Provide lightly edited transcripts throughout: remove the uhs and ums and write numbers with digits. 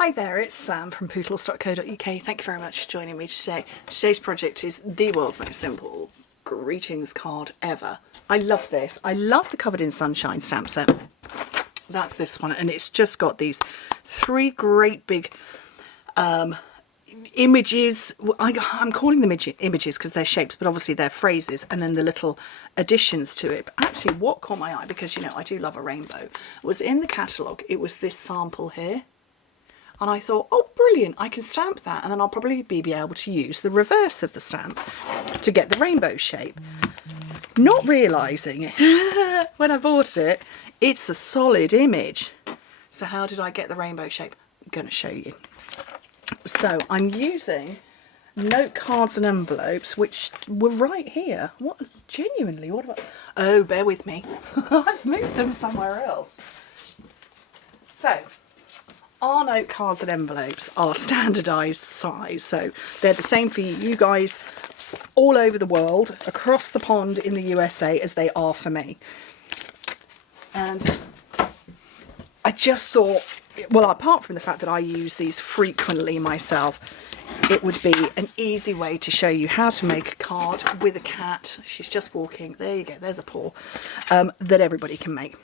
Hi there, it's Sam from Pootles.co.uk. Thank you very much for joining me today. Today's project is the world's most simple greetings card ever. I love this. I love the Covered in Sunshine stamp set. That's this one, and it's just got these three great big images. I'm calling them images because they're shapes, but obviously they're phrases, and then the little additions to it. But actually what caught my eye, because you know I do love a rainbow, was in the catalogue it was this sample here. And I thought, oh, brilliant, I can stamp that, and then I'll probably be able to use the reverse of the stamp to get the rainbow shape. Not realising when I bought it, it's a solid image. So how did I get the rainbow shape? I'm going to show you. So I'm using note cards and envelopes, which were right here. What, genuinely, what about... Oh, bear with me. I've moved them somewhere else. So... our note cards and envelopes are standardised size, so they're the same for you guys all over the world, across the pond in the USA, as they are for me. And I just thought, well, apart from the fact that I use these frequently myself, it would be an easy way to show you how to make a card with a cat. She's just walking. There you go, there's a paw, that everybody can make.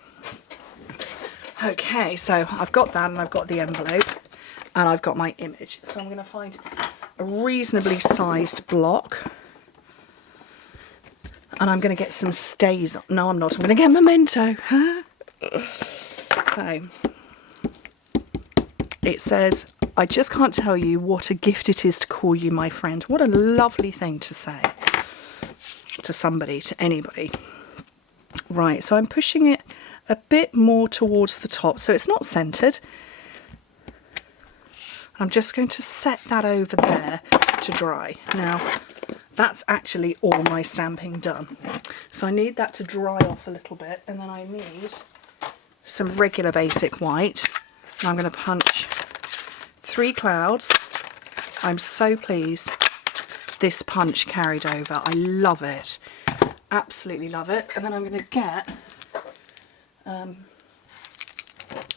Okay, so I've got that, and I've got the envelope, and I've got my image. So I'm going to find a reasonably sized block, and I'm going to get some stays. No, I'm not. I'm going to get Memento. So it says, I just can't tell you what a gift it is to call you my friend. What a lovely thing to say to somebody, to anybody. Right, so I'm pushing it a bit more towards the top, so it's not centered. I'm just going to set that over there to dry. Now that's actually all my stamping done, so I need that to dry off a little bit, and then I need some regular basic white, and I'm going to punch 3 clouds. I'm so pleased this punch carried over. I love it, absolutely love it. And then I'm going to get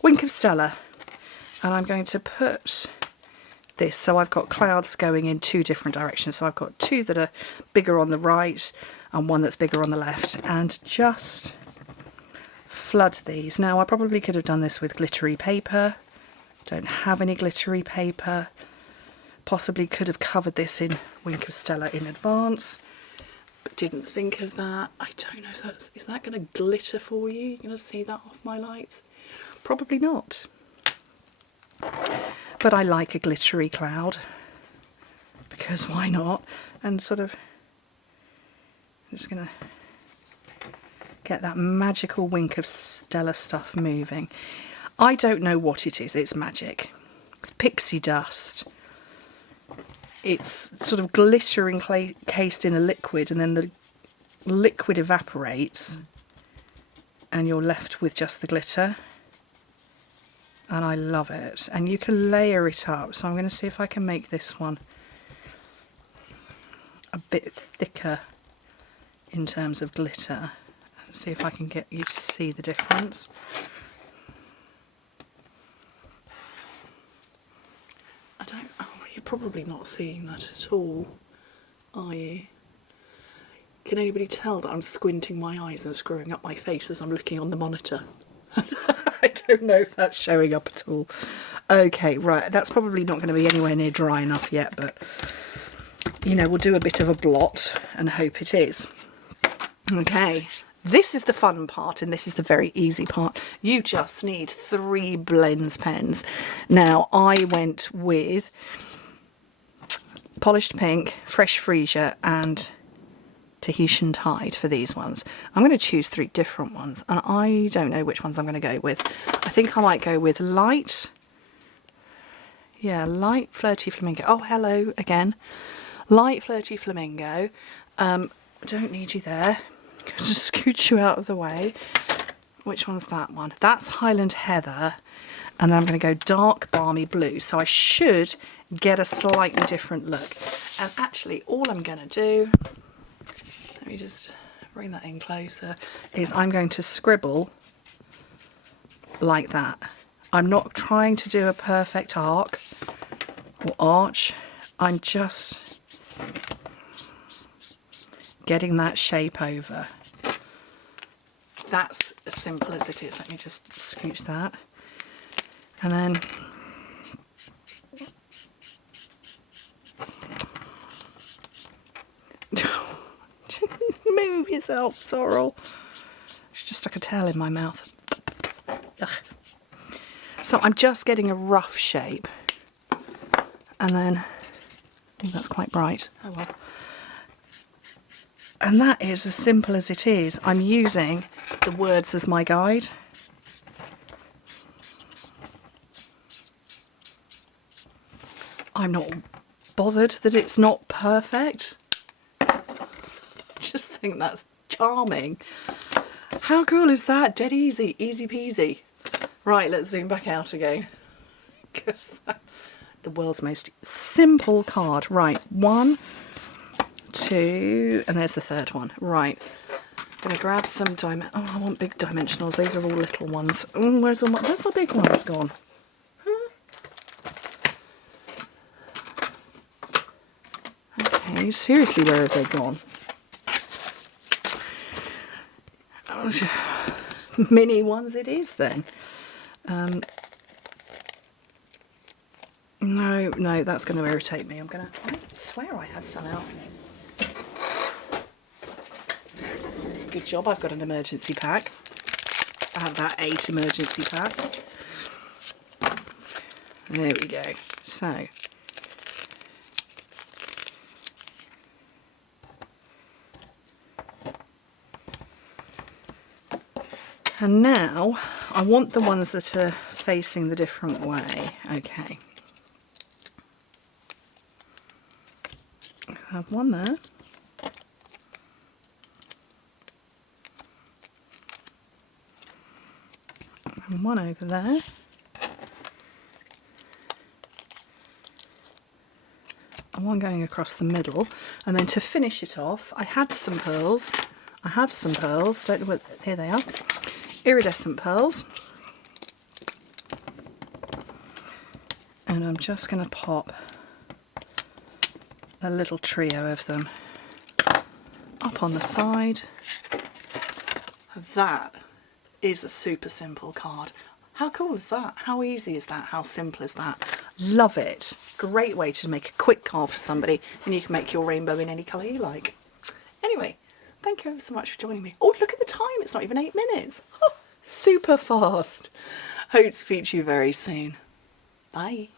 Wink of Stella, and I'm going to put this, so I've got clouds going in 2 different directions, so I've got 2 that are bigger on the right and 1 that's bigger on the left, and just flood these. Now I probably could have done this with glittery paper, don't have any glittery paper, possibly could have covered this in Wink of Stella in advance, but didn't think of that. I don't know if that's, is that going to glitter for you? You're going to see that off my lights? Probably not. But I like a glittery cloud, because why not? And sort of, I'm just going to get that magical Wink of Stella stuff moving. I don't know what it is, it's magic. It's pixie dust. It's sort of glitter encased in a liquid, and then the liquid evaporates and you're left with just the glitter, and I love it. And you can layer it up, so I'm going to see if I can make this one a bit thicker in terms of glitter, and see if I can get you to see the difference. You're probably not seeing that at all, are you? Can anybody tell that I'm squinting my eyes and screwing up my face as I'm looking on the monitor? I don't know if that's showing up at all. Okay, right, that's probably not going to be anywhere near dry enough yet, but you know, we'll do a bit of a blot and hope it is. Okay, this is the fun part, and this is the very easy part. You just need 3 blends pens. Now I went with Polished Pink, Fresh Freesia and Tahitian Tide for these ones. I'm going to choose 3 different ones, and I don't know which ones I'm going to go with. I think I might go with light, light Flirty Flamingo. Oh, hello again. Light Flirty Flamingo. Don't need you there. Just scooch you out of the way. Which one's that one? That's Highland Heather, and then I'm going to go dark Balmy Blue, so I should get a slightly different look. And actually all I'm going to do, let me just bring that in closer, is I'm going to scribble like that, I'm not trying to do a perfect arc or arch. I'm just getting that shape over. That's as simple as it is. Let me just scooch that. And then move yourself, Sorrel. She just stuck a tail in my mouth. Ugh. So I'm just getting a rough shape. And then, oh, that's quite bright. Oh well. And that is as simple as it is. I'm using the words as my guide. I'm not bothered that it's not perfect. Just think that's charming. How cool is that? Dead easy, easy peasy. Right, let's zoom back out again. Because the world's most simple card. Right, 1, 2, and there's the third one. Right, I'm going to grab some oh, I want big dimensionals. These are all little ones. Where's my big ones gone? Huh? Okay, seriously, where have they gone? Oh, mini ones it is then. No, that's going to irritate me. I swear I had some out. Good job, I've got an emergency pack. I have about 8 emergency packs. There we go. So, and now I want the ones that are facing the different way. Okay. I have one there. And one over there. And one going across the middle. And then to finish it off, I had some pearls. I have some pearls. Don't know what. Here they are. Iridescent pearls. And I'm just going to pop a little trio of them up on the side. That is a super simple card. How cool is that? How easy is that? How simple is that? Love it. Great way to make a quick card for somebody, and you can make your rainbow in any colour you like. Anyway, thank you ever so much for joining me. Oh, look at the time. It's not even 8 minutes. Oh, super fast. Hope to speak to you very soon. Bye.